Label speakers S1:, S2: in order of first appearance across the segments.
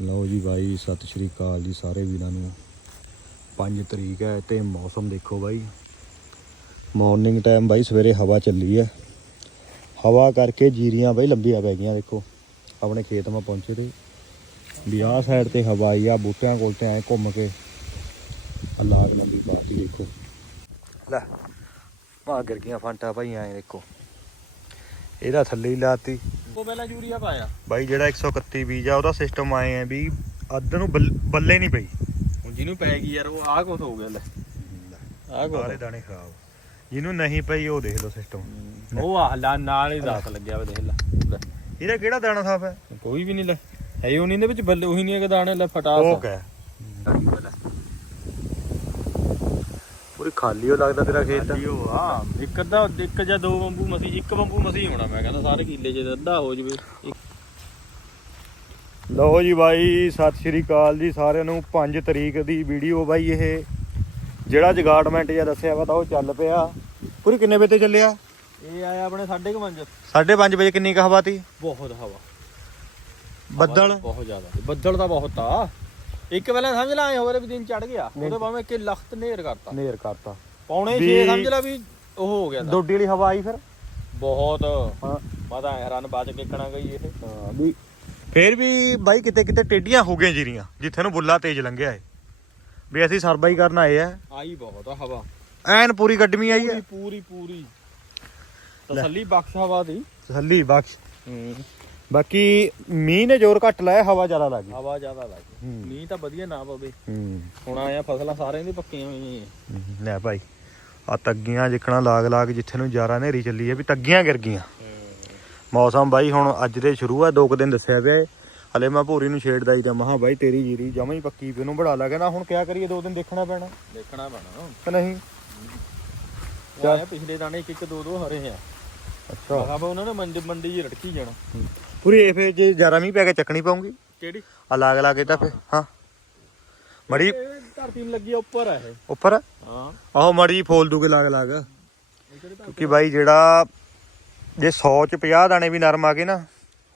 S1: ਲਓ ਜੀ ਬਾਈ, ਸਤਿ ਸ਼੍ਰੀ ਅਕਾਲ ਜੀ ਸਾਰੇ ਵੀਰਾਂ ਨੂੰ। 5 ਤਰੀਕ ਹੈ ਤੇ ਮੌਸਮ ਦੇਖੋ ਬਾਈ। ਮਾਰਨਿੰਗ ਟਾਈਮ ਬਾਈ, ਸਵੇਰੇ ਹਵਾ ਚੱਲੀ ਹੈ। ਹਵਾ ਕਰਕੇ ਜੀਰੀਆਂ ਬਾਈ ਲੰਬੀਆਂ ਪੈ ਗਈਆਂ, ਦੇਖੋ। ਆਪਣੇ ਖੇਤ ਮਾ ਪਹੁੰਚੇ ਤੇ। ਵੀ ਆਹ ਸਾਈਡ ਤੇ ਹਵਾ ਆਈ ਆ, ਬੂਟਿਆਂ ਕੋਲ ਤੇ ਐ ਘੁੰਮ ਕੇ। ਅਲਾਗ ਲੰਬੀ ਬਾਤੀ ਦੇਖੋ। ਲੈ ਆ ਗਿਰ ਗਈਆਂ ਫਾਂਟਾ ਭਾਈ ਐ ਦੇਖੋ। ਇਹਦਾ ਥੱਲੇ ਹੀ ਲਾਤੀ।
S2: ਉਹ ਪਹਿਲਾਂ ਯੂਰੀਆ ਪਾਇਆ?
S1: ਬਾਈ ਜਿਹੜਾ 131 ਬੀਜ ਆ ਉਹਦਾ ਸਿਸਟਮ ਆਏ ਆ ਵੀ ਅੱਧ ਨੂੰ ਬੱਲ- ਬੱਲੇ ਨਹੀਂ ਪਈ।
S2: ਹੁਣ ਜਿਹਨੂੰ ਪੈ ਗਈ ਯਾਰ ਉਹ ਆਹ ਕੁਛ ਹੋ ਗਿਆ ਲੈ। ਆਹ
S1: ਸਾਰੇ ਦਾਣੇ ਖਰਾਬ। ਜਿਹਨੂੰ ਨਹੀਂ ਪਈ ਉਹ ਦੇਖ ਲਓ ਸਿਸਟਮ
S2: ਉਹ ਆ ਲਾ ਨਾਲ ਹੀ ਦਾਸ ਲੱਗਿਆ ਵਾ ਦੇਖ ਲੈ। ਲੈ।
S1: ਇਹਦਾ ਕਿਹੜਾ ਦਾਣਾ ਸਾਫ਼ ਹੈ?
S2: ਕੋਈ ਵੀ ਨਹੀਂ ਲੈ। ਹੈ ਹੀ ਉਹ ਨਹੀਂ ਦੇ ਵਿੱਚ ਬੱਲੇ ਉਹੀ ਨਹੀਂ ਹੈਗਾ ਦਾਣੇ ਲੈ ਫਟਾਸ
S1: ਉਹ ਕਹਿ। ਖਾਲੀ ਹੋ ਲੱਗਦਾ ਤੇਰਾ ਖੇਤ?
S2: ਆ ਇੱਕ ਅੱਧਾ ਇੱਕ ਜਾਂ ਦੋ ਬੰਬੂ ਮਸੀ ਇੱਕ ਬੰਬੂ ਮਸੀ ਹੋਣਾ ਮੈਂ ਕਹਿੰਦਾ ਸਾਰੇ ਕਿੱਲੇ ਜੇ ਅੱਧਾ ਹੋ ਜਵੇ।
S1: ਲਓ ਜੀ ਬਾਈ ਸਤਿ ਸ਼੍ਰੀ ਅਕਾਲ ਜੀ ਸਾਰਿਆਂ ਨੂੰ। 5 ਤਰੀਕ ਦੀ ਵੀਡੀਓ ਬਾਈ ਇਹ। ਜਿਹੜਾ ਜਗਾਰਡਮੈਂਟ ਜਿਹਾ ਦੱਸਿਆ ਵਾ ਤਾਂ ਉਹ ਚੱਲ ਪਿਆ। ਪੂਰੀ ਕਿੰਨੇ ਵਜੇ ਤੇ ਚੱਲਿਆ?
S2: ਇਹ ਆਇਆ ਆਪਣੇ 5:30
S1: 5:30 ਵਜੇ ਕਿੰਨੀ ਕੁ ਹਵਾ ਤੀ?
S2: ਬਹੁਤ ਹਵਾ।
S1: ਬੱਦਲ?
S2: ਬਹੁਤ ਜ਼ਿਆਦਾ। ਬੱਦਲ ਤਾਂ ਬਹੁਤ ਆ। ਇੱਕ ਵੇਲੇ ਸਮਝ ਲਾ ਐ ਹੋਵੇ ਵੀ ਦਿਨ ਚੜ ਗਿਆ। ਉਹਦੇ ਭਾਵੇਂ ਕਿ ਲਖਤ ਨੇਰ ਕਰਤਾ।
S1: ਨੇਰ ਕਰਤਾ।
S2: ਪੌਣੇ
S1: ਵੀ-
S2: 6 ਸਮਝ ਲਾ ਵੀ ਉਹ ਹੋ ਗਿਆ ਤਾਂ।
S1: ਡੋਡੀ ਵਾਲੀ ਹਵਾ ਆਈ ਫਿਰ?
S2: ਬਹੁਤ।
S1: ਹਾਂ।
S2: ਮੈਂ ਤਾਂ ਹੈਰਾਨ ਬਾਜ ਕੇ ਕਣਾ ਗਈ ਇਹ।
S1: ਹਾਂ, ਵੀ ਫੇਰ ਵੀ ਬਾਈ ਕਿਤੇ ਕਿਤੇ ਟੇਡੀਆਂ ਹੋ ਗਈਆਂ ਜੀਰੀਆਂ ਜਿੱਥੇ ਨੂੰ ਬੁੱਲਾ ਤੇਜ਼ ਲੰਘਿਆ ਏ। ਵੀ ਅਸੀਂ ਸਰਬਾਈ ਕਰਨ ਆਏ ਆ।
S2: ਆਈ ਬਹੁਤ ਆ ਹਵਾ।
S1: ਐਨ ਪੂਰੀ ਗੱਡਮੀ ਆਈ ਹੈ
S2: ਪੂਰੀ ਪੂਰੀ ਪੂਰੀ। ਤਸੱਲੀ ਬਖਸ਼ ਹਵਾ ਦੀ।
S1: ਤਸੱਲੀ ਬਖਸ਼।
S2: ਹੂੰ।
S1: ਬਾਕੀ ਮੀਂਹ ਨੇ ਜ਼ੋਰ ਘੱਟ ਲਾਇਆ ਹਵਾ ਜ਼ਿਆਦਾ ਲੱਗ ਗਈ।
S2: ਹਵਾ ਜ਼ਿਆਦਾ ਲੱਗ। ਮੀਂਹ ਤਾਂ ਵਧੀਆ ਨਾ ਪਵੇ।
S1: ਹੂੰ।
S2: ਹੁਣ ਆਇਆ ਫਸਲਾਂ ਸਾਰਿਆਂ ਦੀ ਪੱਕੀਆਂ ਹੋਈਆਂ
S1: ਲੈ ਭਾਈ ਆ ਤੱਗੀਆਂ ਜਿੱਕਣਾ ਲਾਗ ਲਾਗ ਜਿੱਥੇ ਨੂੰ ਜਾਰਾ ਨੇਰੀ ਚੱਲੀ ਹੈ ਵੀ ਤੱਗੀਆਂ ਗਿਰ ਗਈਆਂ। ਮੌਸਮ ਬਾਈ ਹੁਣ ਅੱਜ ਦੇ ਸ਼ੁਰੂ ਆ ਦੋ ਕੁ ਦਿਨ ਦੱਸਿਆ ਪਿਆ। ਹਲੇ ਮੈਂ ਭੂਰੀ ਨੂੰ ਛੇੜਦਾ ਹੀ ਤਾਂ ਮਹਾ ਬਾਈ ਤੇਰੀ ਜੀਰੀ ਜਮਾ ਹੀ ਪੱਕੀ ਵੀ ਉਹਨੂੰ ਬੜਾ ਲਾ ਕਹਿੰਦਾ ਹੁਣ ਕਿਆ ਕਰੀਏ ਦੋ ਦਿਨ ਦੇਖਣਾ ਪੈਣਾ।
S2: ਦੇਖਣਾ ਪੈਣਾ।
S1: ਕਿ ਨਹੀਂ?
S2: ਉਹ ਆਇਆ ਪਿਛਲੇ ਦਾਣੇ ਇੱਕ ਇੱਕ ਦੋ ਦੋ ਹਰੇ ਆ।
S1: ਅੱਛਾ।
S2: ਆਹ ਉਹਨਾਂ ਨੇ ਮੰਡੀ ਮੰਡੀ 'ਚ ਰਟਕੀ ਜਾਣਾ।
S1: ਪੂਰੀ ਇਹ ਫੇਰ ਜੇ ਜਾਰਾ ਮੀਂਹ ਪੈ ਕੇ ਚੱਕਣੀ ਪਊਗੀ।
S2: ਕਿਹੜੀ?
S1: ਆ ਲਾਗ ਲਾ ਕੇ ਤਾਂ ਫੇ ਹਾਂ। ਮੜੀ
S2: ਇਹ ਧਰਤੀ ਨੂੰ ਲੱਗੀ ਆ ਉੱਪਰ ਆ ਇਹ।
S1: ਉੱਪਰ?
S2: ਹਾਂ।
S1: ਆਹੋ ਮੜੀ ਫੋਲ ਦੂਗੇ ਲਾਗ ਲਾਗ।
S2: ਇਹ
S1: ਕਿਉਂਕਿ ਬਾਈ ਜਿਹੜਾ ਜੇ 100 ਚ 50 ਦਾਣੇ ਵੀ ਨਰਮ ਆ ਗਏ ਨਾ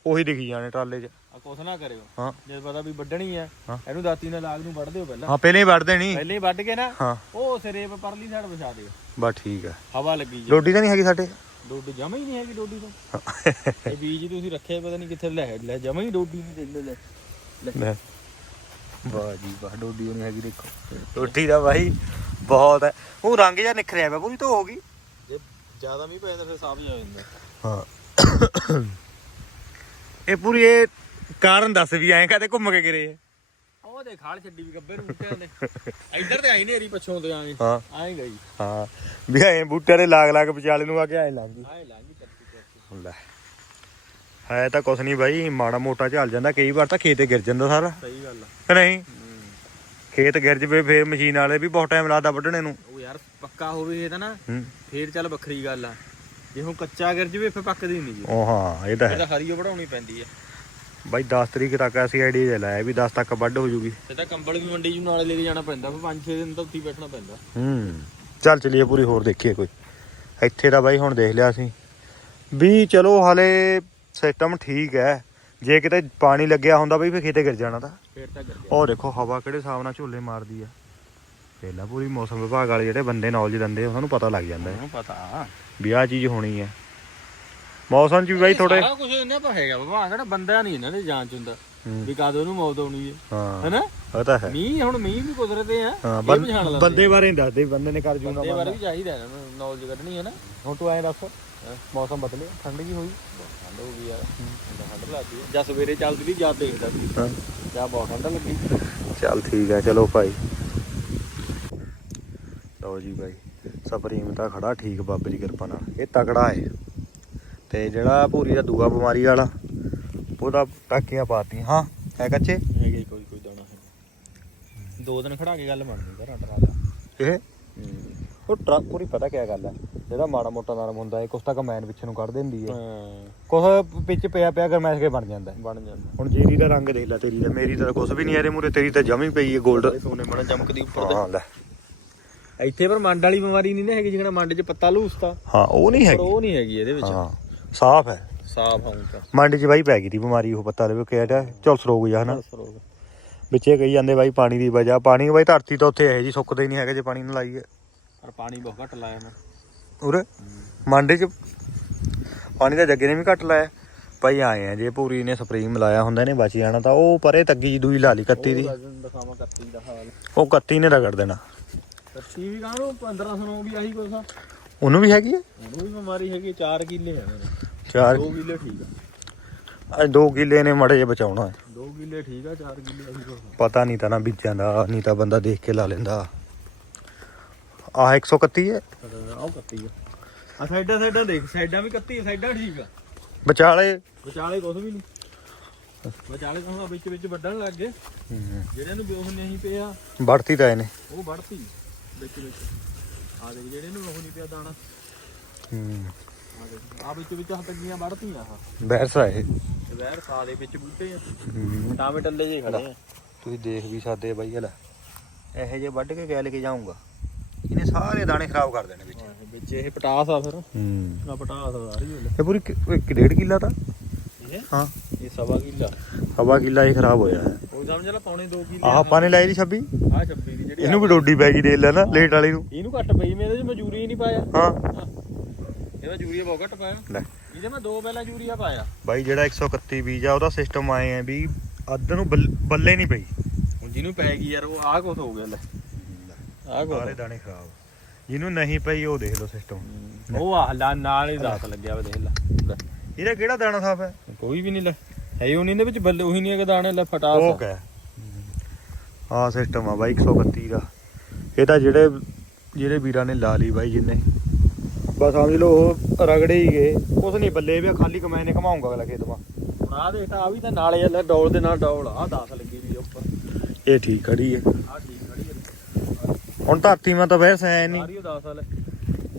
S1: ਉਹੀ ਦਿਖੀ ਜਾਣੇ ਟਰਾਲੇ 'ਚ।
S2: ਆ ਕੁਛ ਨਾ ਕਰਿਓ।
S1: ਹਾਂ।
S2: ਜਦ ਪਤਾ ਵੀ ਵੱਢਣੀ ਆ। ਇਹਨੂੰ ਦਾਤੀ ਨਾਲ ਲਾਗ ਨੂੰ ਵੱਢ ਦਿਓ ਪਹਿਲਾਂ।
S1: ਹਾਂ ਪਹਿਲੇ ਹੀ ਵੱਢ ਦੇਣੀ।
S2: ਪਹਿਲੇ ਹੀ ਵੱਢ ਕੇ ਨਾ
S1: ਹਾਂ।
S2: ਉਹ ਸਿਰੇ ਪਰ ਪਰਲੀ ਸਾਈਡ ਵਿਛਾ ਦਿਓ।
S1: ਬਸ ਠੀਕ ਆ।
S2: ਹਵਾ ਲੱਗੀ ਜੀ।
S1: ਡੋਡੀ ਤਾਂ ਨਹੀਂ ਹੈਗੀ ਸਾਡੇ?
S2: ਡੋਡੀ ਜਮਾ ਹੀ ਨਹੀਂ ਹੈਗੀ ਡੋਡੀ ਤੋਂ। ਇਹ ਬੀਜ ਤੁਸੀਂ ਰੱਖਿਆ ਪਤਾ ਨਹੀਂ ਕਿੱਥੇ ਲੈ ਲੈ ਜਮਾ ਹੀ ਡੋਡੀ ਨਹੀਂ ਦੇ ਲੈ।
S1: ਲੈ। ਵਾਹ ਜੀ ਵਾਹ ਡੋਡੀ ਨਹੀਂ ਹੈਗੀ ਦੇਖੋ। ਡੋਡੀ ਦਾ ਬਾਈ ਬਹੁਤ ਹੈ। ਉਹ ਰੰਗ ਜਿਹਾ ਨਿਖਰਿਆ ਪਿਆ ਪੂਰੀ ਧੋ ਹੋ ਗਈ।
S2: ਜੇ ਜ਼ਿਆਦਾ ਮੀਂਹ ਪੈਂਦਾ ਫਿਰ ਸਾਫ਼ ਜਾ ਜਾਂਦਾ।
S1: ਹਾਂ। ਇਹ ਪੂਰੀ ਇਹ ਕਾਰਨ ਦੱਸ ਵੀ ਐਂ ਕਦੇ ਘੁੰਮ ਕੇ ਗਿਰੇ
S2: ਦੇ ਖਾਲ ਛੱਡੀ ਵੀ ਗੱਬੇ ਨੂੰ ਬੂਟਿਆਂ ਨੇ ਇੱਧਰ ਤੇ ਆਈ ਨੇਰੀ ਪਛੋਂ ਤੇ ਆਏ।
S1: ਹਾਂ।
S2: ਆਏ ਗਈ।
S1: ਹਾਂ। ਵੀ ਐਂ ਬੂਟੇ ਦੇ ਲਾਗ ਲਾਗ ਵਿਚਾਲੇ ਨੂੰ ਆ ਕੇ ਐਂ ਲੱਗ
S2: ਆਏ ਲਾਂਗੀ ਤਰਤੀ
S1: ਲੈ। ਹੈ ਤਾਂ ਕੁਛ ਨਹੀਂ ਬਾਈ ਮਾੜਾ ਮੋਟਾ ਝਲ ਜਾਂਦਾ। ਕਈ ਵਾਰ ਤਾਂ ਖੇਤੇ ਗਿਰ ਜਾਂਦਾ ਸਾਰਾ।
S2: ਸਹੀ ਗੱਲ
S1: ਕਿ ਨਹੀਂ? ਖੇਤ ਗਿਰ ਜਵੇ ਫੇਰ ਮਸ਼ੀਨ ਵਾਲੇ ਵੀ ਬਹੁਤ ਟਾਈਮ ਲਾਦਾ ਵੱਢਣੇ ਨੂੰ।
S2: ਉਹ ਯਾਰ ਪੱਕਾ ਹੋਵੇ ਇਹ ਤਾਂ ਨਾ
S1: ਹੂੰ।
S2: ਫੇਰ ਚੱਲ ਵੱਖਰੀ ਗੱਲ ਆ। ਜੇ ਹੁਣ ਕੱਚਾ ਗਿਰ ਜਵੇ ਫਿਰ ਪੱਕਦੀ ਨਹੀਂ ਜੀ।
S1: ਉਹ ਹਾਂ ਇਹ ਤਾਂ ਹੈ।
S2: ਤਾਂ ਹਰੀ ਓ ਵਢਾਉਣੀ ਪੈਂਦੀ ਆ।
S1: ਬਾਈ 10 ਤਰੀਕ ਤੱਕ ਅਸੀਂ ਆਈਡੀ ਦੇ ਲਾਇਆ ਵੀ 10 ਤੱਕ ਵੱਢ ਹੋ ਜੂਗੀ।
S2: ਤੇ ਤਾਂ ਕੰਬਲ ਵੀ ਮੰਡੀ ਨੂੰ ਨਾਲੇ ਲੈ ਕੇ ਜਾਣਾ ਪੈਂਦਾ ਫਿਰ 5-6 ਦਿਨ ਤਾਂ ਉੱਥੇ ਬੈਠਣਾ ਪੈਂਦਾ।
S1: ਹੂੰ ਚੱਲ ਚਲੀਏ ਪੂਰੀ ਹੋਰ ਦੇਖੀਏ ਕੋਈ। ਇੱਥੇ ਦਾ ਬਾਈ ਹੁਣ ਦੇਖ ਲਿਆ ਅਸੀਂ। ਵੀ ਚਲੋ ਹਲੇ ਸਿਸਟਮ ਠੀਕ ਹੈ। ਜੇ ਕਿਤੇ ਪਾਣੀ ਲੱਗਿਆ ਹੁੰਦਾ ਬਈ ਫੇ ਖੇਤੇ ਗਿਰ ਜਾਣਾ ਤਾਂ।
S2: ਫੇਰ ਤਾਂ ਗਿਰ ਗਿਆ
S1: ਉਹ ਦੇਖੋ ਹਵਾ ਕਿਹੜੇ ਹਿਸਾਬ ਨਾਲ ਝੋਲੇ ਮਾਰਦੀ ਆ। ਪਹਿਲਾਂ ਪੂਰੀ ਮੌਸਮ ਵਿਭਾਗ ਵਾਲੇ ਜਿਹੜੇ ਬੰਦੇ ਨੌਲੇਜ ਦਿੰਦੇ ਉਹਨਾਂ ਨੂੰ ਪਤਾ ਲੱਗ ਜਾਂਦਾ ਹੈ।
S2: ਉਹਨੂੰ ਪਤਾ।
S1: ਵੀ ਆਹ ਚੀਜ਼ ਹੋਣੀ ਹੈ। ਮੌਸਮ ਚ ਵੀ ਬਾਈ ਥੋੜੇ
S2: ਸਾਰਾ ਕੁਝ ਇਹਨਾਂ ਪਰ ਹੈਗਾ ਬਾਬਾ ਕਿਹੜਾ ਬੰਦਾ ਨਹੀਂ ਇਹਨਾਂ ਦੇ ਜਾਂਚ ਹੁੰਦਾ। ਵੀ ਕਦ ਉਹਨੂੰ ਮੌਤ ਆਉਣੀ ਹੈ।
S1: ਹਾਂ।
S2: ਹੈਨਾ?
S1: ਉਹ ਤਾਂ ਹੈ।
S2: ਮੀਂਹ ਹੁਣ ਮੀਂਹ ਵੀ ਕੁਦਰਤੇ ਆ।
S1: ਹਾਂ ਬੰਦੇ ਬਾਰੇ ਨੀ ਦੱਸਦੇ ਬੰਦੇ ਨੇ ਕਰ ਜੂਗਾ
S2: ਬੰਦੇ ਬਾਰੇ ਵੀ ਚਾਹੀਦਾ ਇਹਨਾਂ ਨੂੰ ਨੌਲੇਜ ਕੱਢਣੀ ਹੈ ਨਾ।
S1: ਹੁਣ ਤੂੰ ਐਂ ਦੱਸ ਮੌਸਮ ਬਦਲੇ ਠੰਡ ਕੀ ਹੋਈ?
S2: ਠੰਡ ਹੋ ਗਈ ਯਾਰ। ਠੰਡ ਲੱਗਦੀ ਹੈ। ਜਾਂ ਸਵੇਰੇ ਚੱਲਦੀ ਸੀ ਜਾਂ ਦੇਖਦਾ ਸੀ
S1: ਹਾਂ।
S2: ਜਾਂ ਬਹੁਤ ਠੰਡ ਲੱਗੀ।
S1: ਚੱਲ ਠੀਕ ਹੈ ਚਲੋ ਭਾਈ। ਲਓ ਜੀ ਭਾਈ ਸਪਰੀਮ ਤਾਂ ਖੜਾ ਠੀਕ ਬਾਬੇ ਦੀ ਕਿਰਪਾ ਨਾਲ। ਇਹ ਤਕੜਾ ਹੈ ਤੇ ਜਿਹੜਾ ਪੂਰੀ ਦਾ ਦੂਆ ਬਿਮਾਰੀ ਵਾਲਾ ਉਹਦਾ ਟਾਕੀਆਂ ਪਾਤੀਆਂ ਹਾਂ? ਹੈ ਕੱਚੇ?
S2: ਹੈਗੇ ਕੋਈ ਕੋਈ ਦਾਣਾ ਹੈ ਦੋ ਦਿਨ ਖੜਾ ਕੇ ਗੱਲ ਬਣਦੀ ਘਰਾਂ ਟਰਾਲਾ।
S1: ਇਹ? ਉਹ ਟਰੱਕ ਪੂਰੀ ਪਤਾ ਕਿਆ ਗੱਲ ਹੈ? ਜਿਹੜਾ ਮਾੜਾ ਮੋਟਾ ਨਰਮ ਹੁੰਦਾ ਹੈ ਕੁਛ ਤਾਂ ਕਮੈਨ ਪਿੱਛੇ ਨੂੰ ਕੱਢ ਦਿੰਦੀ ਹੈ।
S2: ਹਾਂ।
S1: ਕੁਛ ਵਿੱਚ ਪਿਆ ਪਿਆ ਗਰਮੈਸ਼ ਕੇ ਬਣ ਜਾਂਦਾ।
S2: ਬਣ ਜਾਂਦਾ।
S1: ਹੁਣ ਜੀਰੀ ਦਾ ਰੰਗ ਦੇਖ ਲੈ ਤੇਰੀ ਦਾ ਮੇਰੀ ਤਾਂ ਕੁਛ ਵੀ ਨਹੀਂ ਇਹਦੇ ਮੂਰੇ ਤੇਰੀ ਤਾਂ ਜਮੀ ਪਈ ਹੈ 골ਡ
S2: ਸੋਨੇ ਮਣਾ ਚਮਕਦੀ ਉੱਪਰ
S1: ਹਾਂ ਲੈ।
S2: ਤੇ ਇੱਥੇ ਪਰ ਮੰਡ ਵਾਲੀ ਬਿਮਾਰੀ ਨਹੀਂ ਨਾ ਹੈਗੀ ਜਿਹੜਾ ਮੰਡ 'ਚ ਪੱਤਾ ਲੂਸਤਾ।
S1: ਹਾਂ ਉਹ ਨਹੀਂ
S2: ਪਰ
S1: ਹੈਗੀ।
S2: ਉਹ ਨਹੀਂ ਹੈਗੀ ਇਹਦੇ ਵਿੱਚ।
S1: ਹਾਂ। ਸਾਫ਼ ਹੈ।
S2: ਸਾਫ਼ ਆਉਂ ਤਾਂ।
S1: ਮੰਡੀ 'ਚ ਬਾਈ ਪੈ ਗਈ ਦੀ ਬਿਮਾਰੀ ਉਹ ਪਤਾ ਲਵੇ ਕਿਹੜਾ ਝੁਲਸ ਰੋਗ ਜਾਂ ਹਨਾ।
S2: ਸਰੋਗ।
S1: ਵਿੱਚੇ ਕਹੀ ਜਾਂਦੇ ਬਾਈ ਪਾਣੀ ਦੀ ਵਜ੍ਹਾ। ਪਾਣੀ ਬਾਈ ਧਰਤੀ ਤਾਂ ਉੱਥੇ ਹੈ ਜੀ ਸੁੱਕਦੇ ਹੀ ਨਹੀਂ ਹੈਗੇ ਜੇ ਪਾਣੀ ਨਾ ਲਾਈਏ।
S2: ਪਰ ਪਾਣੀ ਬਹੁਤ ਘੱਟ ਲਾਇਆ ਮੈਂ।
S1: ਉਰੇ? ਮਾਂਡੇ ਚ ਪਾਣੀ ਤਾਂ ਜੱਗੇ ਨੇ ਵੀ ਘੱਟ ਲਾਇਆ। ਭਾਈ ਆਏ ਆ ਜੇ ਪੂਰੀ ਨੇ ਸਪਰੇਅ ਮਿਲਾਇਆ ਹੁੰਦਾ ਇਹਨੇ ਬਚ ਜਾਣਾ ਤਾਂ ਉਹ ਪਰੇ ਤੱਗੀ ਜੀ ਦੂਈ ਲਾ ਲਈ 31 ਦੀ।
S2: ਦਿਖਾਵਾਂ 31 ਦਾ ਹਾਲ।
S1: ਉਹ 31 ਨੇ ਰਗੜ ਦੇਣਾ।
S2: 31 ਵੀ ਕਾਹਨੂੰ? 1500 ਵੀ ਆਹੀ ਕੁਛ ਆ।
S1: ਉਹਨੂੰ ਵੀ ਹੈਗੀ ਹੈ
S2: ਉਹਨੂੰ ਵੀ ਬਿਮਾਰੀ ਹੈਗੀ 4 ਕਿੱਲੇ ਆ ਮੇਰੇ।
S1: ਚਾਰ
S2: 2 ਕਿੱਲੇ ਠੀਕ ਆ।
S1: ਅੱਜ 2 ਕਿੱਲੇ ਨੇ ਮੜੇ ਜੇ ਬਚਾਉਣਾ ਹੈ।
S2: 2 ਕਿੱਲੇ ਠੀਕ ਆ 4 ਕਿੱਲੇ ਕੁਛ ਆ।
S1: ਪਤਾ ਨਹੀਂ ਤਾਂ ਨਾ ਬੀਜਾਂ ਦਾ ਨਹੀਂ ਤਾਂ ਬੰਦਾ ਦੇਖ ਕੇ ਲਾ ਲੈਂਦਾ। ਆਹ 131 ਹੈ।
S2: ਆਹ 31 ਆ। ਆ ਸਾਈਡਾਂ ਸਾਈਡਾਂ ਦੇਖ ਸਾਈਡਾਂ ਵੀ 31 ਆ ਸਾਈਡਾਂ ਠੀਕ ਆ।
S1: ਵਿਚਾਲੇ।
S2: ਵਿਚਾਲੇ ਕੁਝ ਵੀ ਨਹੀਂ। ਵਿਚਾਲੇ ਤਾਂ ਵਿੱਚ ਵਿੱਚ ਵੱਢਣ ਲੱਗ ਗਏ। ਜਿਹੜਿਆਂ ਨੂੰ ਬਿਓਹ ਨਹੀਂ ਪਿਆ
S1: ਵੜਤੀ ਤਾਂ ਇਹਨੇ।
S2: ਉਹ ਵੜਤੀ ਵਿੱਚ ਵਿੱਚ। ਆ ਦੇਖ ਜਿਹੜੇ ਨੂੰ ਉਹ ਨਹੀਂ ਪਿਆ ਦਾਣਾ।
S1: ਹੂੰ।
S2: ਆ ਦੇਖ ਆ ਵਿੱਚ ਵਿੱਚ ਹੱਤਗੀਆਂ ਵੜਤੀਆਂ ਆ
S1: ਬਹਿਰਸਾ ਇਹ।
S2: ਸਵੈਰ ਸਾ ਦੇ ਵਿੱਚ ਬੂਟੇ ਆ।
S1: ਹੂੰ।
S2: ਟਾਵੇਂ ਟੱਲੇ ਜੇ ਖੜੇ ਆ।
S1: ਤੁਸੀਂ ਦੇਖ ਵੀ ਸਕਦੇ ਆ ਬਾਈ ਹਲਾ ਇਹੋ ਜੇ ਵੱਢ ਕੇ ਕਹਿ ਲੈ ਕੇ ਜਾਊਂਗਾ। ਇਹਨੇ ਸਾਰੇ ਦਾਣੇ ਖਰਾਬ ਕਰ ਦੇਣੇ ਵਿੱਚ।
S2: ਇਹ ਪਟਾਸ ਆ ਫਿਰ।
S1: ਹੂੰ।
S2: ਨਾ ਪਟਾਸ ਆ ਰਹੀ ਹੋਲੇ
S1: ਇਹ ਪੂਰੀ ਕਿ- ਇੱਕ ਡੇਢ ਕਿੱਲਾ ਤਾਂ?
S2: ਇਹ
S1: ਹਾਂ।
S2: ਇਹ ਸਵਾ ਕਿੱਲਾ।
S1: ਹਵਾ ਕਿੱਲਾ ਹੀ ਖਰਾਬ ਹੋਇਆ ਹੈ।
S2: ਉਹ ਸਮਝ ਲੈ ਪੌਣੇ 2 ਕਿੱਲੇ
S1: ਆਹ ਆਪਾਂ ਨੇ ਲਾਈ ਦੀ 26
S2: ਆ 26 ਦੀ ਜਿਹੜੀ
S1: ਇਹਨੂੰ ਵੀ ਡੋਡੀ ਪੈ ਗਈ ਦੇ ਲੈ ਨਾ ਲੇਟ ਵਾਲੀ ਨੂੰ।
S2: ਇਹਨੂੰ ਘੱਟ ਪਈ ਮੇਰੇ ਚ ਮਜੂਰੀ ਹੀ ਨਹੀਂ ਪਾਇਆ।
S1: ਹਾਂ।
S2: ਇਹਦਾ ਯੂਰੀਆ ਬਹੁਤ ਘੱਟ ਪਾਇਆ।
S1: ਲੈ।
S2: ਇਹਦੇ ਮੈਂ ਦੋ ਬੈਲਾਂ ਯੂਰੀਆ ਪਾਇਆ।
S1: ਬਾਈ ਜਿਹੜਾ 131 ਬੀਜ ਆ ਉਹਦਾ ਸਿਸਟਮ ਆਏ ਆ ਵੀ ਅੱਧ ਨੂੰ ਬੱਲ- ਨਹੀਂ ਪਈ।
S2: ਹੁਣ ਜਿਹਨੂੰ ਪੈ ਗਈ ਯਾਰ ਉਹ ਆਹ ਕੁਛ ਹੋ ਗਿਆ ਲੈ। ਆਹ ਕੁਛ।
S1: ਸਾਰੇ ਦਾਣੇ ਖਰਾਬ। ਜਿਹਨੂੰ ਨਹੀਂ ਪਈ ਉਹ ਦੇਖ ਲਓ ਸਿਸਟਮ
S2: ਉਹ ਆ ਲਾ ਨਾਲ ਹੀ ਦਾਤ ਲੱਗਿਆ ਵਾ ਦੇਖ ਲੈ।
S1: ਇਹਦਾ ਕਿਹੜਾ ਦਾਣਾ ਸਾਫ਼ ਹੈ?
S2: ਕੋਈ ਵੀ ਨਹੀਂ ਲੈ। ਹੈ ਹੀ ਉਹ ਨਹੀਂ ਦੇ ਵਿੱਚ ਬੱਲੇ ਉਹੀ ਨਹੀਂ ਹੈਗਾ ਦਾਣੇ ਲੈ ਫਟਾਸ।
S1: ਉਹ ਕਹਿ। ਆ ਸਿਸਟਮ ਆ ਬਾਈ 131 ਦਾ। ਇਹ ਤਾਂ ਜਿਹੜੇ ਜਿਹੜੇ ਵੀਰਾਂ ਨੇ ਲਾ ਲਈ ਬਾਈ ਜਿੰਨੇ। ਬਸ ਸਮਝ ਲਓ ਉਹ ਰਗੜੇ ਹੀ ਗਏ। ਕੁਛ ਨਹੀਂ ਬੱਲੇ ਵੀ ਆ, ਖਾਲੀ ਕਮਾਈ ਨੇ ਘਮਾਉਂਗਾ ਅਗਲਾ ਖੇਤ ਮਾ
S2: ਹੁਣ ਆਹ ਦੇਖ ਆ ਵੀ ਤਾਂ ਨਾਲੇ ਲੈ ਡੋਲ ਦੇ ਨਾਲ ਡੋਲ ਆ 10 ਲੱਗੀ ਵੀ ਆ ਉੱਪਰ।
S1: ਇਹ ਠੀਕ ਖੜੀ ਹੈ।
S2: ਆ ਠੀਕ ਖੜੀ ਹੈ।
S1: ਹੁਣ ਧਰਤੀ ਮਾ ਤਾਂ ਵੈਸੇ ਐ ਨਹੀਂ
S2: ਸਾਰੀ ਉਹ 10 ਵਾਲੇ।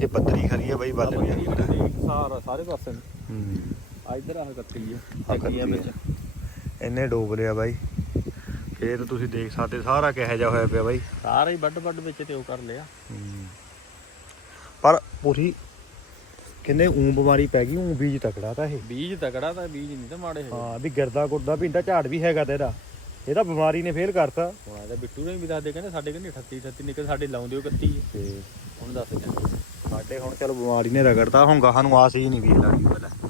S1: ਇਹ ਬੱਦਰੀ ਖਰੀ ਹੈ ਬਾਈ ਬੱਲ ਵੀ ਆ।
S2: ਸਾਰਾ ਸਾਰੇ ਪਾਸੇ ਨੂੰ।
S1: ਹੂੰ
S2: ਆ ਇੱਧਰ ਆਹ ਕੱਤੀ ਹੈ
S1: ਆਹ
S2: ਚੱਕੀਆਂ
S1: ਕੱਤੀ
S2: ਵਿੱਚ।
S1: ਇੰਨੇ ਡੋਬ ਲਿਆ ਬਾਈ। ਖੇਤ ਤੁਸੀਂ ਦੇਖ ਸਕਦੇ ਸਾਰਾ ਕਿਹੋ ਜਿਹਾ ਹੋਇਆ ਪਿਆ ਬਾਈ।
S2: ਸਾਰਾ ਹੀ ਵੱਡ ਵੱਡ ਵਿੱਚ ਤੇ ਉਹ ਕਰ ਲਿਆ।
S1: ਪਰ ਪੂਰੀ ਕਿੰਨੇ ਊਂ ਬਿਮਾਰੀ ਪੈ ਗਈ ਊਂ ਬੀਜ ਤਕੜਾ ਤਾਂ ਇਹ।
S2: ਬੀਜ ਤਕੜਾ ਤਾਂ ਬੀਜ ਨਹੀਂ ਤਾਂ ਮਾੜੇ
S1: ਹਾਂ ਵੀ ਗਿਰਦਾ ਗੁਰਦਾ ਵੀ ਇੰਦਾ ਝਾੜ ਵੀ ਹੈਗਾ ਤੇਰਾ। ਇਹਦਾ ਬਿਮਾਰੀ ਨੇ ਫੇਲ ਕਰਤਾ।
S2: ਹੁਣ ਇਹਦਾ ਬਿੱਟੂ ਨੇ ਵੀ ਦੱਸਦੇ ਕਹਿੰਦੇ ਸਾਡੇ ਕਹਿੰਦੇ 38 38 ਨਿਕਲ ਸਾਡੇ ਲਾਉਂਦੇ ਉਹ 31
S1: ਤੇ
S2: ਹੁਣ ਦੱਸ ਕਹਿੰਦੇ
S1: ਸਾਡੇ ਹੁਣ ਚਲ ਬਿਮਾਰੀ ਨੇ ਰਗੜਤਾ ਹੁਣ ਗਾਹਾਂ ਨੂੰ ਆਸ ਹੀ ਨਹੀਂ ਵੀ ਲੱਗੀ ਪਹਿਲਾਂ।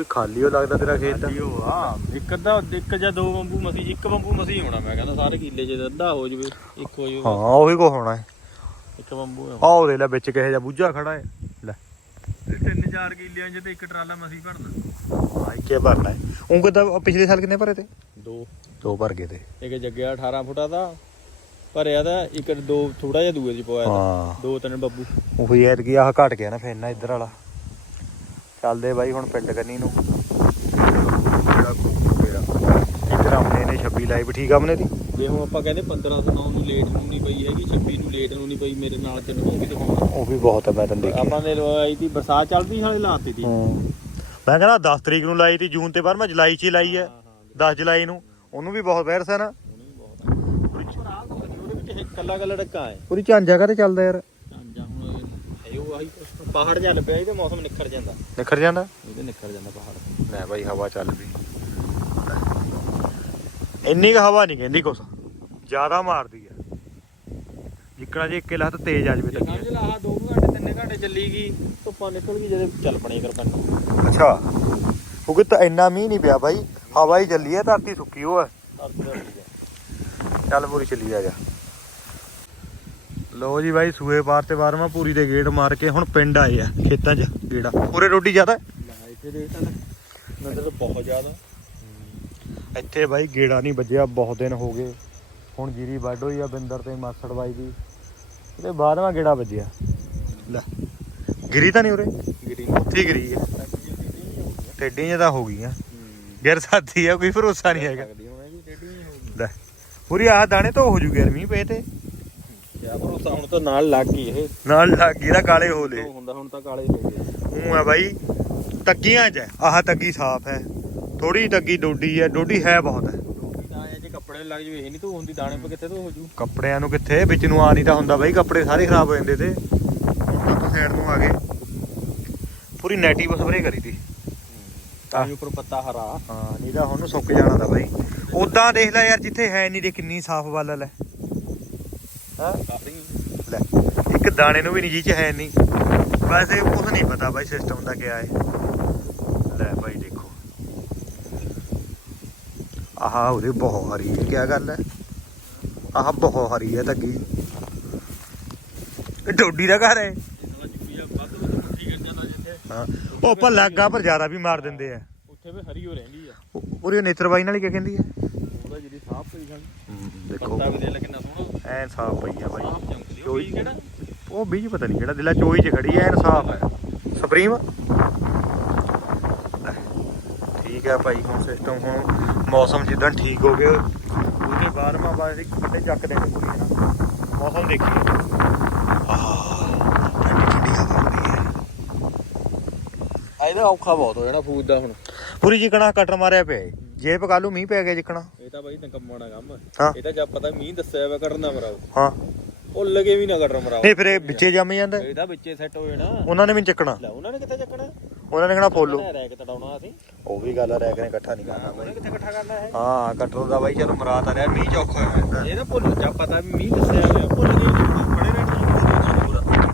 S1: ਪੂਰੀ ਖਾਲੀ ਹੋ ਲੱਗਦਾ ਤੇਰਾ ਖੇਤ ਤਾਂ?
S2: ਉਹ ਆ ਇੱਕ ਅੱਧਾ ਇੱਕ ਜਾਂ ਦੋ ਬੰਬੂ ਮਸੀ ਇੱਕ ਬੰਬੂ ਮਸੀ ਹੋਣਾ ਮੈਂ ਕਹਿੰਦਾ ਸਾਰੇ ਕਿੱਲੇ ਚ ਅੱਧਾ ਹੋ ਜਵੇ ਇੱਕ ਹੋ ਜਵੇ।
S1: ਹਾਂ ਉਹੀ ਕੋ ਹੋਣਾ ਹੈ।
S2: ਇੱਕ ਬੰਬੂ
S1: ਆਹ ਉਹਦੇ ਲੈ ਵਿੱਚ ਕਿਹੋ ਜਿਹਾ ਬੂਝਾ ਖੜਾ ਹੈ। ਲੈ।
S2: ਤਿੰਨ ਚਾਰ ਕਿੱਲਿਆਂ ਚ ਤੇ ਇੱਕ ਟਰਾਲਾ ਮਸੀ ਭਰਨਾ।
S1: ਆਈ ਕੇ ਭਰਨਾ ਹੈ। ਉਹ ਕਿਦਾਂ ਪਿਛਲੇ ਸਾਲ ਕਿੰਨੇ ਭਰੇ ਤੇ?
S2: ਦੋ।
S1: ਦੋ ਭਰ ਗਏ ਤੇ।
S2: ਇੱਕ ਜੱਗਿਆ 18 ਫੁੱਟਾ ਦਾ ਭਰਿਆ ਤਾਂ ਇੱਕ ਦੋ ਥੋੜਾ ਜਿਹਾ ਦੂਏ ਚ ਪਵਾਇਆ।
S1: ਹਾਂ।
S2: ਦੋ ਤਿੰਨ ਬੱਬੂ।
S1: ਉਹੀ ਐਤ ਕੀ ਆਹ ਘਟ ਗਿਆ ਨਾ ਫੇਰ ਨਾ ਇੱਧਰ ਵਾਲਾ। ਚੱਲਦੇ ਬਾਈ ਹੁਣ ਪਿੰਡ ਕੰਨੀ ਨੂੰ ਇੱਧਰ ਆਮਨੇ ਨੇ 26 ਲਾਈਵ ਠੀਕ ਆਮਨੇ ਦੀ
S2: ਜੇ ਹੁਣ ਆਪਾਂ ਕਹਿੰਦੇ 1509 ਨੂੰ ਲੇਟ ਨੂੰ ਨਹੀਂ ਪਈ ਹੈਗੀ 26 ਨੂੰ ਲੇਟ ਨੂੰ ਨਹੀਂ ਪਈ ਮੇਰੇ ਨਾਲ ਤੇ ਉਹ ਵੀ ਦਿਖਾਉਣਾ
S1: ਉਹ ਵੀ ਬਹੁਤ ਹੈ ਮੈਂ ਤੈਨੂੰ ਦੇਖਿਆ
S2: ਆਪਾਂ ਨੇ ਲਵਾਈ ਤੀ ਬਰਸਾਤ ਚੱਲਦੀ ਹਾਲੇ ਲਾਤੀ ਤੀ
S1: ਹੂੰ ਮੈਂ ਕਹਿੰਦਾ 10 ਤਰੀਕ ਨੂੰ ਲਾਈ ਤੀ ਜੂਨ ਤੇ ਬਾਅਦ ਮੈਂ ਜੁਲਾਈ 'ਚ ਹੀ ਲਾਈ ਹੈ 10 ਜੁਲਾਈ ਨੂੰ ਉਹਨੂੰ ਵੀ ਬਹੁਤ ਵਾਇਰਸ ਹੈ ਨਾ
S2: ਉਹਦੇ ਵਿੱਚ ਇੱਕ ਕੱਲਾ ਕੱਲਾ ਡੱਕਾ ਹੈ
S1: ਪੂਰੀ ਝਾਂਜਾ ਕਾ ਤੇ ਚੱਲਦਾ ਯਾਰ
S2: ਆਹੀ। ਪਹਾੜ ਚੱਲ ਪਿਆ ਇਹਦੇ ਮੌਸਮ ਨਿਖਰ ਜਾਂਦਾ।
S1: ਨਿਖਰ ਜਾਂਦਾ?
S2: ਇਹਦੇ ਨਿਖਰ ਜਾਂਦਾ ਪਹਾੜ।
S1: ਲੈ ਬਾਈ ਹਵਾ ਚੱਲ ਪਈ। ਇੰਨੀ ਕੁ ਹਵਾ ਨਹੀਂ ਕਹਿੰਦੀ ਕੁਛ। ਜ਼ਿਆਦਾ ਮਾਰਦੀ ਆ। ਜਿੱਕਣਾ ਜੇ ਇੱਕੇ ਲੱਤ ਤੇਜ਼ ਆ ਜਵੇ ਤਾਂ
S2: ਸਮਝ ਲਾ ਆਹ 2 ਘੰਟੇ 3 ਘੰਟੇ ਚੱਲੀ ਗਈ ਧੁੱਪਾਂ ਨਿਕਲ ਗਈ ਜਦੇ ਚੱਲ ਪਣੀ ਕਰ ਪੈਣਾ।
S1: ਅੱਛਾ। ਕਿਉਂਕਿ ਤਾਂ ਇੰਨਾ ਮੀਂਹ ਨਹੀਂ ਪਿਆ ਬਾਈ। ਹਵਾ ਹੀ ਚੱਲੀ ਹੈ ਧਰਤੀ ਸੁੱਕੀ ਹੋ ਹੈ ਚੱਲ ਪੂਰੀ ਚੱਲੀ ਆ ਜਾ। ਲੋ ਜੀ ਬਾਈ ਸੂਏ ਪਾਰ ਤੇ ਬਾਰਵਾਂ ਪੂਰੀ ਦੇ ਗੇਟ ਮਾਰ ਕੇ ਹੁਣ ਪਿੰਡ ਆਏ ਆ ਖੇਤਾਂ 'ਚ ਗੇੜਾ। ਪੂਰੇ ਰੋਟੀ ਜ਼ਿਆਦਾ?
S2: ਇੱਥੇ ਤਾਂ ਨਜ਼ਰ ਤਾਂ ਬਹੁਤ ਜ਼ਿਆਦਾ।
S1: ਇੱਥੇ ਬਾਈ ਗੇੜਾ ਨਹੀਂ ਵੱਜਿਆ ਬਹੁਤ ਦਿਨ ਹੋ ਗਏ। ਹੁਣ ਜੀਰੀ ਵੱਢ ਹੋਈ ਆ ਬਿੰਦਰ ਤੇ ਮਾਸੜ ਬਾਈ ਦੀ। ਇਹਦੇ ਬਾਰਵਾਂ ਗੇੜਾ ਵੱਜਿਆ। ਲੈ ਗਿਰੀ ਤਾਂ ਨਹੀਂ ਉਰੇ?
S2: ਗਿਰੀ
S1: ਉੱਥੇ ਹੀ ਗਿਰੀ ਆ। ਟੇਡੀਆਂ ਜਿਹਾ ਤਾਂ ਹੋ ਗਈਆਂ। ਗਿਰ ਸਾਥੀ ਆ ਕੋਈ ਭਰੋਸਾ ਨਹੀਂ ਹੈਗਾ। ਲੈ ਪੂਰੀ ਆਹ ਦਾਣੇ ਤੋਂ ਹੋ ਜੂ ਗਰਮੀ ਪਏ ਤੇ।
S2: ਕਿਆ ਭਰੋਸਾ ਹੁਣ ਤਾਂ ਨਾਲ ਲੱਗ ਗਈ ਇਹ।
S1: ਨਾਲ ਲੱਗ ਗਈ ਨਾ ਕਾਲੇ ਹੋ ਲੇ
S2: ਉਹ ਹੁੰਦਾ ਹੁਣ ਤਾਂ ਕਾਲੇ ਹੋ ਗਏ।
S1: ਉਹ ਆ ਬਾਈ ਤੱਗੀਆਂ 'ਚ ਹੈ। ਆਹ ਤੱਗੀ ਸਾਫ਼ ਹੈ। ਥੋੜੀ ਤੱਗੀ ਡੋਡੀ ਹੈ ਡੋਡੀ ਹੈ ਬਹੁਤ ਹੈ।
S2: ਤਾਂ ਇਹ ਜੇ ਕੱਪੜੇ ਲੱਗ ਜੂ ਇਹ ਨਹੀਂ ਤੂੰ ਹੁੰਦੀ ਦਾਣੇ ਪਾ ਕਿੱਥੇ ਤੋਂ ਹੋ ਜੂ?
S1: ਕੱਪੜਿਆਂ ਨੂੰ ਕਿੱਥੇ? ਵਿੱਚ ਨੂੰ ਆ ਨਹੀਂ ਤਾਂ ਹੁੰਦਾ ਬਾਈ ਕੱਪੜੇ ਸਾਰੇ ਖਰਾਬ ਹੋ ਜਾਂਦੇ ਤੇ। ਹੁਣ ਤਾਂ ਸਾਈਡ ਨੂੰ ਆ ਗਏ। ਪੂਰੀ ਨੈਟਿਵ ਸਪਰੇ ਕਰੀ ਤੀ
S2: ਤਾਂ ਹੀ ਉੱਪਰ ਪੱਤਾ ਹਰਾ।
S1: ਹਾਂ ਨਹੀਂ ਤਾਂ ਹੁਣ ਨੂੰ ਸੁੱਕ ਜਾਣਾ ਬਾਈ। ਉਦਾਂ ਦੇਖ ਲੈ ਯਾਰ ਜਿੱਥੇ ਹੈ ਨਹੀਂ ਦੇ ਕਿੰਨੀ ਸਾਫ਼ ਵੱਲ ਲੈ ਹਾਂ।
S2: ਕਾਫੀ
S1: ਲੈ ਇੱਕ ਦਾਣੇ ਨੂੰ ਵੀ ਨਹੀਂ ਜੀ ਚ ਹੈ ਨਹੀਂ ਵੈਸੇ ਕੁਝ ਨਹੀਂ ਪਤਾ ਬਾਈ ਸਿਸਟਮ ਦਾ ਕਿਆ ਹੈ। ਲੈ ਬਾਈ ਦੇਖੋ। ਆਹ ਉਹਦੇ ਬਹੁਤ ਹਰੀ ਹੈ ਕਿਆ ਗੱਲ ਹੈ? ਆਹ ਬਹੁਤ ਹਰੀ ਹੈ ਇਹ ਡੋਡੀ ਦਾ ਘਰ ਹੈ।
S2: ਆ
S1: ਹਾਂ ਉਹ ਪਰ ਲੱਗਾ ਪਰ ਜ਼ਿਆਦਾ ਵੀ ਮਾਰ ਦਿੰਦੇ ਆ।
S2: ਉੱਥੇ ਵੀ ਹਰੀ ਹੋ ਰਹਿੰਦੀ ਆ।
S1: ਉਹਦੀ ਨੇਤਰਬਾਈ ਨਾਲ ਹੀ ਕਹਿੰਦੀ ਹੈ?
S2: ਉਹਦਾ ਜਿਹੜੀ ਸਾਫ਼ ਪਈ
S1: ਦੇਖੋ।
S2: ਪੱਤਾ ਵੀ ਦੇ ਲੈ ਕਿੰਨਾ ਸੋਹਣਾ।
S1: ਐਨ ਸਾਫ਼ ਪਈ ਆ ਬਾਈ। ਚੋਈ ਉਹ ਬੀਜ ਪਤਾ ਨਹੀਂ ਕਿਹੜਾ ਦਿਲਾ ਚੋਈ 'ਚ ਖੜੀ ਐ ਐਨ ਸਾਫ਼ ਹੈ ਸੁਪਰੀਮ ਠੀਕ ਹੈ ਭਾਈ ਹੁਣ ਸਿਸਟਮ ਹੁਣ ਮੌਸਮ ਜਿੱਦਾਂ ਠੀਕ ਹੋ ਗਿਆ ਉਹਦੇ ਬਾਅਦ ਮਾ ਬਾਅਦ ਇੱਕ ਫੱਟੇ ਚੱਕ ਦੇਣੇ ਪੂਰੀ ਨਾ ਮੌਸਮ ਦੇਖੀਏ ਆਹ ਠੰਡੀ ਠੰਡੀ ਹਵਾ ਹੋ ਰਹੀ ਹੈ।
S2: ਆ ਇਹਦਾ ਔਖਾ ਬਹੁਤ ਹੋ ਜਾਣਾ ਫੂਡ ਦਾ ਹੁਣ।
S1: ਪੂਰੀ ਜਿਕਣਾ ਕਟਰ ਮਾਰਿਆ ਪਿਆ ਜੇ ਪਕਾਲੂ ਮੀਂਹ ਪੈ ਗਿਆ ਜਿਕਣਾ।
S2: ਇਹ ਤਾਂ ਬਾਈ ਨਕੰਮਾਣਾ ਕੰਮ
S1: ਹਾਂ।
S2: ਇਹ ਤਾਂ ਜਦ ਪਤਾ ਮੀਂਹ ਦੱਸਿਆ ਵਾ ਕਰਨਾ ਮਰਾਓ।
S1: ਹਾਂ।
S2: ਉਹ ਲੱਗੇ ਵੀ ਨਾ ਕਟਰ ਮਰਾਓ।
S1: ਨਹੀਂ ਫਿਰ ਇਹ ਵਿੱਚੇ ਜੰਮ ਜਾਂਦਾ।
S2: ਇਹ ਤਾਂ ਵਿੱਚੇ ਸੈੱਟ ਹੋ ਜਾਣਾ।
S1: ਉਹਨਾਂ ਨੇ ਵੀ ਨੀ ਚੱਕਣਾ।
S2: ਲੈ ਉਹਨਾਂ ਨੇ ਕਿੱਥੇ ਚੱਕਣਾ?
S1: ਉਹਨਾਂ ਨੇ ਕਹਣਾ
S2: ਉਹਨਾਂ ਨੇ ਰੈਕ ਤੜਾਉਣਾ ਅਸੀਂ।
S1: ਉਹ ਵੀ ਗੱਲ ਆ ਰੈਕ ਨੇ ਇਕੱਠਾ ਨਹੀਂ ਕਰਨਾ
S2: ਉਹਨੇ ਕਿੱਥੇ ਇਕੱਠਾ ਕਰਨਾ ਹੈ
S1: ਹਾਂ ਕਟਰ ਦਾ ਬਾਈ ਚਲੋ ਮਰਾਤ ਆ ਰਿਹਾ ਮੀਂਹ ਚ ਔਖਾ ਹੋਇਆ
S2: ਇਹ ਤਾਂ ਭੁੱਲ ਜਾ ਪਤਾ ਵੀ ਮੀਂਹ ਦੱਸਿਆ ਹੋਇਆ ਭੁੱਲ ਜੇ ਖੜੇ ਰਹਿਣਾ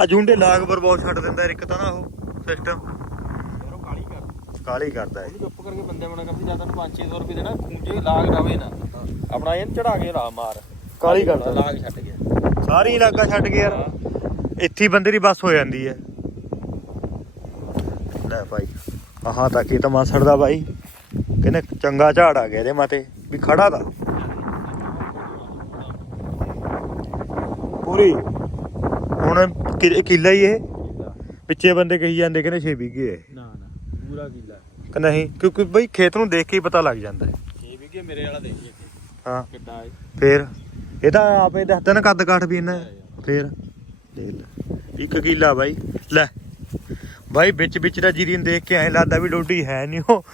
S1: ਆ ਜੁੰਡੇ ਲਾਗ ਪਰ ਬਹੁਤ ਛੱਡ ਦਿੰਦਾ ਇੱਕ ਤਾਂ ਨਾ ਉਹ ਸਿਸਟਮ
S2: ਕਾਲੀ
S1: ਕਰਦਾ ਹੈ।
S2: ਉਹਨੂੰ ਚੁੱਪ ਕਰਕੇ ਬੰਦੇ ਬਣਾ ਕਰਦੇ ਜਾਂ ਤੈਨੂੰ 5-600 ਰੁਪਏ ਦੇਣਾ ਖੂੰਜੇ ਲਾਗ ਰਵੇ ਨਾ ਆਪਣਾ ਇਹ ਚੜਾ ਕੇ ਲਾ ਮਾਰ।
S1: ਕਾਲੀ ਕਰਦਾ।
S2: ਲਾਗ ਛੱਡ ਗਿਆ।
S1: ਸਾਰੀ ਇਲਾਕਾ ਛੱਡ ਕੇ ਯਾਰ। ਇੱਥੇ ਬੰਦੇ ਦੀ ਬੱਸ ਹੋ ਜਾਂਦੀ ਹੈ। ਲੈ ਭਾਈ ਆਹਾਂ ਤੱਕ ਇਹ ਤਾਂ ਮਾਸੜ ਦਾ ਬਾਈ ਕਹਿੰਦੇ ਚੰਗਾ ਝਾੜ ਆ ਗਿਆ ਇਹਦੇ ਮਾਤੇ ਵੀ ਖੜਾ ਦਾ ਪੂਰੀ। ਹੁਣ ਕਿ- ਕਿੱਲਾ ਹੀ ਇਹ। ਪਿੱਛੇ ਬੰਦੇ ਕਹੀ ਜਾਂਦੇ ਕਹਿੰਦੇ 6 ਵਿਗੇ ਹੈ
S2: ਪੂਰਾ ਕਿੱਲਾ।
S1: ਕਿ ਨਹੀਂ? ਕਿਉਂਕਿ ਬਈ ਖੇਤ ਨੂੰ ਦੇਖ ਕੇ ਹੀ ਪਤਾ ਲੱਗ ਜਾਂਦਾ ਹੈ।
S2: ਇਹ ਵੀ ਕਿ ਮੇਰੇ ਵਾਲਾ ਦੇਖੀਏ
S1: ਹਾਂ।
S2: ਕਿੱਡਾ ਹੈ।
S1: ਫੇਰ? ਇਹ ਤਾਂ ਆਪੇ ਦੱਸਦਾ ਨਾ ਕੱਦ ਕਾਠ ਵੀ ਇਹਨਾਂ ਫੇਰ? ਦੇਖ ਲੈ। ਇੱਕ ਕਿੱਲਾ ਬਾਈ। ਲੈ। ਬਾਈ ਵਿੱਚ ਵਿੱਚ ਦਾ ਜੀਰੀ ਨੂੰ ਦੇਖ ਕੇ ਐਂ ਲੱਗਦਾ ਵੀ ਡੋਡੀ ਹੈ ਨਹੀਂ ਉਹ।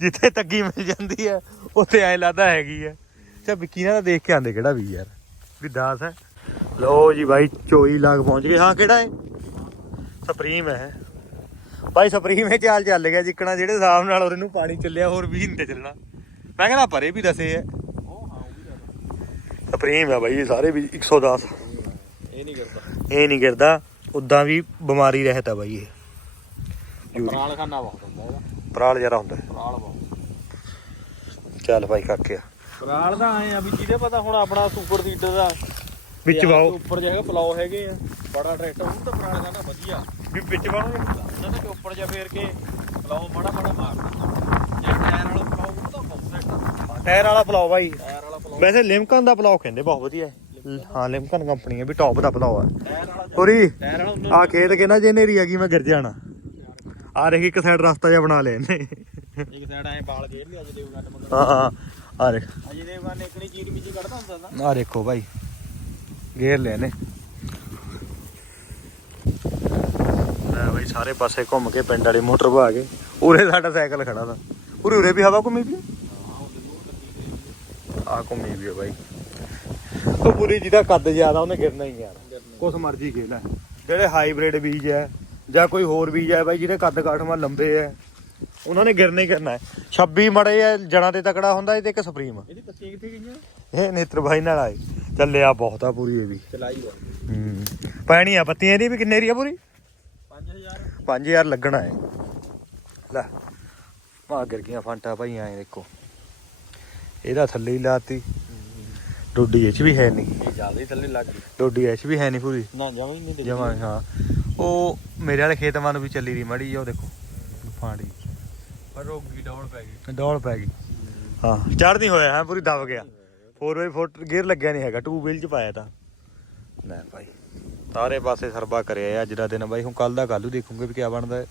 S1: ਜਿੱਥੇ ਤੱਗੀ ਮਿਲ ਜਾਂਦੀ ਹੈ ਉੱਥੇ ਐਂ ਲੱਗਦਾ ਹੈਗੀ ਹੈ। ਚਾ ਵਿੱਕੀ ਨਾਲ ਤਾਂ ਦੇਖ ਕੇ ਆਂਦੇ ਕਿਹੜਾ ਵੀ ਯਾਰ। ਵੀ 10 ਹੈ। ਲੋ ਜੀ ਬਾਈ ਚੋਈ ਲਾਗ ਪਹੁੰਚ ਗਏ। ਹਾਂ ਕਿਹੜਾ ਹੈ? ਸੁਪਰੀਮ ਹੈ। ਬਾਈ ਸੁਪਰੀਮ ਇਹ ਚਾਲ ਚੱਲ ਗਿਆ ਜਿੱਕਣਾ ਜਿਹੜੇ ਹਿਸਾਬ ਨਾਲ ਉਹਦੇ ਨੂੰ ਪਾਣੀ ਚੱਲਿਆ ਹੋਰ ਵੀ ਨਹੀਂ ਤੇ ਚੱਲਣਾ। ਮੈਂ ਕਹਿੰਦਾ ਪਰੇ ਵੀ ਦਸੇ ਹੈ
S2: ਉਹ ਹਾਂ ਉਹ ਵੀ ਕਰਦਾ
S1: ਸੁਪਰੀਮ ਹੈ ਬਾਈ ਇਹ ਸਾਰੇ ਵੀ 110
S2: ਇਹ ਨਹੀਂ ਕਰਦਾ
S1: ਇਹ ਨਹੀਂ ਗਿਰਦਾ ਉਦਾਂ ਵੀ ਬਿਮਾਰੀ ਰਹਿਤ ਆ ਬਾਈ ਇਹ।
S2: ਪਰਾਲ ਖਾਨਾ ਬਹੁਤ ਹੁੰਦਾ ਇਹਦਾ।
S1: ਪਰਾਲ ਜਰਾ ਹੁੰਦਾ। ਹੈ।
S2: ਪਰਾਲ ਬਹੁਤ।
S1: ਚੱਲ ਭਾਈ ਕਾਕਿਆ
S2: ਪਰਾਲ ਦਾ ਆਏ ਆ ਵੀ ਜਿਹਦੇ ਪਤਾ ਹੁਣ ਆਪਣਾ ਸੁਪਰ ਸੀਡਰ ਦਾ
S1: ਵਿੱਚ ਵਾਓ।
S2: ਉੱਪਰ ਜਿਹੜਾ ਪਲਾਓ ਹੈਗੇ ਆ ਬੜਾ ਟਰੈਕਟਰ ਉਹ ਤਾਂ ਪਰਾਲ ਖਾਨਾ ਵਧੀਆ।
S1: ਵੀ ਵਿੱਚ ਵਾਓਗੇ
S2: ਉਹਨਾਂ ਦੇ ਉੱਪਰ ਜਾ ਫੇਰ ਕੇ ਪਲਾਓ ਮਾੜਾ ਮਾੜਾ ਮਾਰਦਾ ਜੇ ਟਾਇਰ ਵਾਲਾ ਪਲਾਓ ਉਹ ਤਾਂ ਬਹੁਤ
S1: ਟਾਇਰ ਵਾਲਾ ਪਲਾਓ ਬਾਈ।
S2: ਟਾਇਰ ਵਾਲਾ ਪਲਾਓ
S1: ਵੈਸੇ ਲਿਮਕਨ ਦਾ ਪਲਾਓ ਕਹਿੰਦੇ ਬਹੁਤ ਵਧੀਆ ਹੈ। ਹਾਂ ਲਿਮਕਨ ਕੰਪਨੀ ਹੈ ਵੀ ਟੌਪ ਦਾ ਪਲਾਓ ਹੈ
S2: ਉਹਨਾਂ
S1: ਆ ਖੇਤ ਕੇ ਨਾ ਜੇ ਨੇਰੀ ਆ ਗਈ ਮੈਂ ਗਿਰ ਜਾਣਾ। ਆ ਰਹੀ ਇੱਕ ਸਾਈਡ ਰਸਤਾ ਜਿਹਾ ਬਣਾ ਲਿਆ ਇਹਨੇ।
S2: ਇੱਕ ਸਾਈਡ ਐ ਬਾਲ ਗੇਰ ਲਿਆ ਅਜੇ ਦੇਵਗਨ ਮਗਰ
S1: ਹਾਂ ਹਾਂ ਆ ਦੇਖ।
S2: ਅਜੇ ਦੇਵਗਨ ਨੇ ਇਕਣੀ ਚੀਰ ਮਿੱਚੀ ਕੱਢਦਾ ਹੁੰਦਾ ਤਾਂ।
S1: ਆ ਦੇਖੋ ਭਾਈ ਗੇਰ ਲਿਆ ਨੇ ਭਾਈ ਸਾਰੇ ਪਾਸੇ ਘੁੰਮ ਕੇ ਪਿੰਡ ਵਾਲੀ ਮੋਟਰ ਪਾ ਕੇ ਉਰੇ ਸਾਡਾ ਸਾਈਕਲ ਖੜਾ ਦਾ ਉਰੇ ਉਰੇ ਵੀ ਹਵਾ ਘੁੰਮੀ ਵੀ ਆ? ਘੁੰਮੀ ਵੀ ਭਾਈ ਉਹ ਪੂਰੀ ਜਿਹਦਾ ਕੱਦ ਜ਼ਿਆਦਾ ਉਹਨੇ ਗਿਰਨਾ ਹੀ ਯਾਰ ਕੁਛ ਮਰਜ਼ੀ ਖੇਲ ਹੈ ਜਿਹੜੇ ਹਾਈਬ੍ਰਿਡ ਬੀਜ ਹੈ ਜਾਂ ਕੋਈ ਹੋਰ ਬੀਜ ਹੈ ਬਾਈ ਜਿਹਦੇ ਕੱਦ ਕਾਠਵਾਂ ਲੰਬੇ ਹੈ ਉਹਨਾਂ ਨੇ ਗਿਰਨਾ ਹੀ ਕਰਨਾ ਹੈ। 26 ਮੜੇ ਹੈ ਜਣਾ ਤੇ ਤਕੜਾ ਹੁੰਦਾ ਇਹ ਤੇ ਇੱਕ ਸੁਪਰੀਮ
S2: ਇਹਦੀ ਪੱਤੀਆਂ ਕਿੱਥੇ ਗਈਆਂ?
S1: ਇਹ ਨੇਤਰ ਭਾਈ ਨਾਲ ਆਏ। ਚੱਲਿਆ ਬਹੁਤ ਆ ਪੂਰੀ ਇਹ ਵੀ।
S2: ਚਲਾਈ
S1: ਹੂੰ। ਪੈਣੀ ਆ ਪੱਤੀਆਂ ਇਹਦੀ ਵੀ ਕਿੰਨੇ ਦੀ ਆ ਪੂਰੀ?
S2: 5000
S1: 5000 ਲੱਗਣਾ ਹੈ। ਲੈ ਆ ਗਿਰ ਗਈਆਂ ਫਾਂਟਾ ਭਾਈ ਐਂ ਦੇਖੋ। ਇਹਦਾ ਥੱਲੇ ਹੀ ਲਾਤੀ। ਡੋਡੀ ਇਹ ਚ ਵੀ ਹੈ ਨਹੀਂ।
S2: ਇਹ ਜ਼ਿਆਦਾ ਹੀ ਥੱਲੇ ਲੱਗ ਗਈ।
S1: ਡੋਡੀ ਇਹ ਚ ਵੀ ਹੈ ਨਹੀਂ ਪੂਰੀ।
S2: ਨਾ ਜਮਾਂ ਹੀ ਨਹੀਂ।
S1: ਜਮਾ ਹਾਂ। ਉਹ ਮੇਰੇ ਵਾਲੇ ਖੇਤ ਵੱਲ ਨੂੰ ਵੀ ਚੱਲੀ ਦੀ ਮੜੀ ਉਹ ਦੇਖੋ। ਫਾਂਡੀ
S2: ਪਰ ਰੋਗੀ ਡਾਉਣ ਪੈ ਗਈ।
S1: ਡੋਲ ਪੈ ਗਈ। ਹਾਂ ਚੜ੍ਹਦੀ ਹੋਇਆ ਹੈ ਪੂਰੀ ਦਬ ਗਿਆ। 4x4 ਗੇਅਰ ਲੱਗਿਆ ਨਹੀਂ ਹੈਗਾ 2 ਵੀਲ ਚ ਪਾਇਆ ਤਾਂ। ਲੈ ਭਾਈ। ਸਾਰੇ ਪਾਸੇ ਸਰਬਾ ਕਰਿਆ ਅੱਜ ਦਾ ਦਿਨ ਬਾਈ, ਹੁਣ ਕੱਲ ਦਾ ਕੱਲੂ ਦੇਖੂਗੇ ਵੀ ਕੀ ਬਣਦਾ ਹੈ।